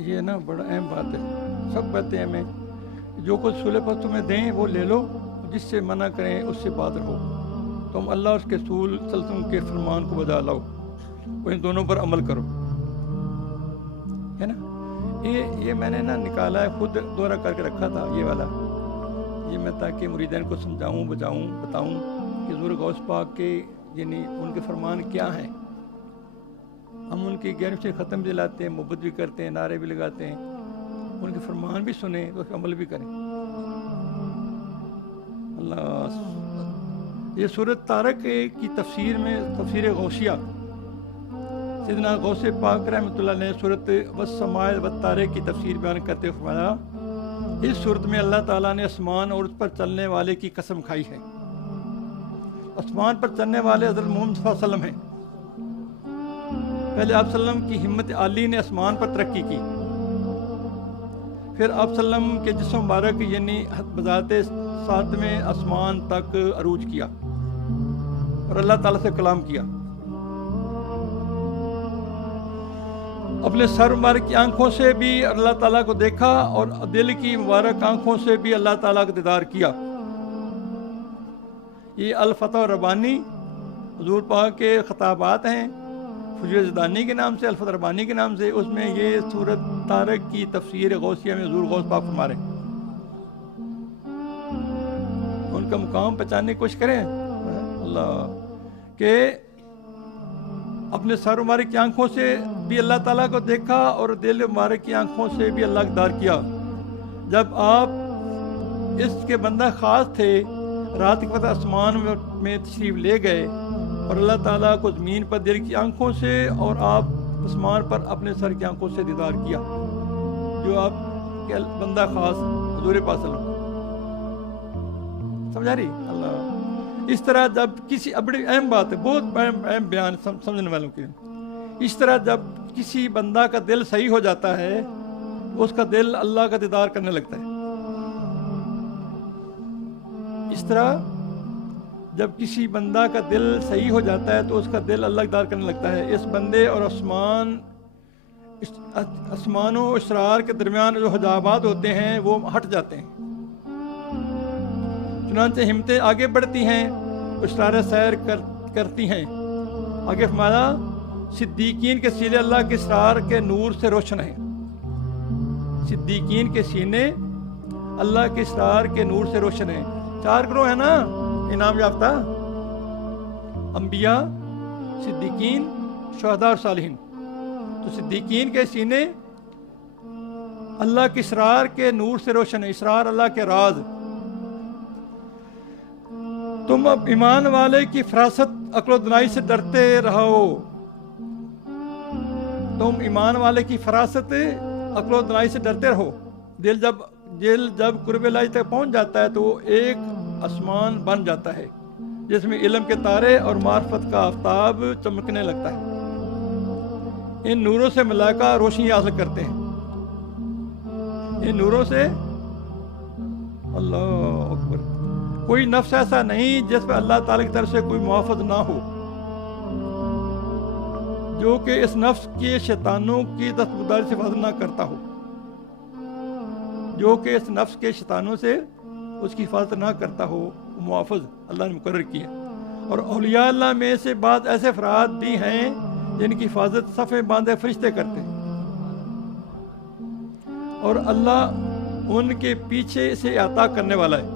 یہ نا بڑا اہم بات ہے. سب کہتے ہیں ہمیں جو کچھ رسول پر تمہیں دیں وہ لے لو, جس سے منع کریں اس سے بات رہو. تم اللہ اور اس کے رسول صلی اللہ علیہ وسلم کے فرمان کو بجا لاؤ اور ان دونوں پر عمل کرو, ہے نا. یہ میں نے نا نکالا ہے, خود دورہ کر کے رکھا تھا یہ والا, یہ میں تاکہ مریدین کو سمجھاؤں بتاؤں کہ حضور غوث پاک کے یعنی ان کے فرمان کیا ہیں. ہم ان کی گیارہویں سے ختم بھی دلاتے ہیں, محبت بھی کرتے ہیں, نعرے بھی لگاتے ہیں, ان کے فرمان بھی سنیں تو اس پر عمل بھی کریں. اللہ. یہ سورۃ طارق کی تفسیر میں تفسیر غوثیہ سیدنا غوث پاک رحمۃ اللہ نے سورۃ والسماء والطارق کی تفسیر بیان کرتے ہوئے فرمایا, اس صورت میں اللہ تعالیٰ نے آسمان اور اس پر چلنے والے کی قسم کھائی ہے. آسمان پر چلنے والے حضرت محمد صلی اللہ علیہ وسلم ہیں. پہلے آپ صلی اللہ علیہ وسلم کی ہمت عالی نے آسمان پر ترقی کی, پھر آپ صلی اللہ علیہ وسلم کے جسم مبارک یعنی بذات 7ویں آسمان تک عروج کیا اور اللہ تعالیٰ سے کلام کیا. اپنے سر مبارک کی آنکھوں سے بھی اللہ تعالیٰ کو دیکھا اور دل کی مبارک آنکھوں سے بھی اللہ تعالیٰ کا دیدار کیا. یہ الفتح ربانی حضور پاک کے خطابات ہیں, فجوہ زدانی کے نام سے, الفتح ربانی کے نام سے. اس میں یہ سورۃ طارق کی تفسیر غوثیہ میں حضور غوث پاک فرما رہے ہیں. ان کا مقام پہچاننے کی کوشش کریں اللہ, کہ اپنے سر مبارک کی آنکھوں سے بھی اللہ تعالیٰ کو دیکھا اور دل مبارک کی آنکھوں سے بھی اللہ کا دیدار کیا. جب آپ اس کے بندہ خاص تھے, رات کے وقت آسمان میں تشریف لے گئے اور اللہ تعالیٰ کو زمین پر دل کی آنکھوں سے اور آپ آسمان پر اپنے سر کی آنکھوں سے دیدار کیا, جو آپ کے بندہ خاص حضور پاک صلی اللہ علیہ وسلم. سمجھا رہی اللہ. اس طرح جب کسی بڑی اہم بات ہے, بہت اہم بیان سمجھنے والوں کے, اس طرح جب کسی بندہ کا دل صحیح ہو جاتا ہے اس کا دل اللہ کا دیدار کرنے لگتا ہے. اس طرح جب کسی بندہ کا دل صحیح ہو جاتا ہے تو اس کا دل اللہ کا دیدار کرنے لگتا ہے. اس بندے اور آسمان و اسرار کے درمیان جو حجابات ہوتے ہیں وہ ہٹ جاتے ہیں. چنانچہ ہمتیں آگے بڑھتی ہیں, اسرار سیر کرتی ہیں. آگے فرمایا, صدیقین کے سینے اللہ کے اسرار کے نور سے روشن ہیں. صدیقین کے سینے اللہ کے اسرار کے نور سے روشن ہیں. 4 گروہ ہیں نا انعام یافتہ, انبیاء, صدیقین, شہداء اور صالحین. تو صدیقین کے سینے اللہ کے اسرار کے نور سے روشن ہے. اسرار اللہ کے راز. تم اب ایمان والے کی فراست عقل و دانائی سے ڈرتے رہو. تم ایمان والے کی فراست عقل و دانائی سے ڈرتے رہو. دل جب قرب الہی تک پہنچ جاتا ہے تو وہ ایک آسمان بن جاتا ہے جس میں علم کے تارے اور معرفت کا آفتاب چمکنے لگتا ہے. ان نوروں سے ملائکہ روشنی حاصل کرتے ہیں. ان نوروں سے اللہ اکبر. کوئی نفس ایسا نہیں جس پہ اللہ تعالیٰ کی طرف سے کوئی محافظ نہ ہو, جو کہ اس نفس کے شیطانوں کی دستبرداری سے حفاظت نہ کرتا ہو. جو کہ اس نفس کے شیطانوں سے اس کی حفاظت نہ کرتا ہو, محافظ اللہ نے مقرر کیا. اور اولیاء اللہ میں سے بعض ایسے افراد بھی ہیں جن کی حفاظت صفیں باندھے فرشتے کرتے ہیں, اور اللہ ان کے پیچھے سے احاطہ کرنے والا ہے.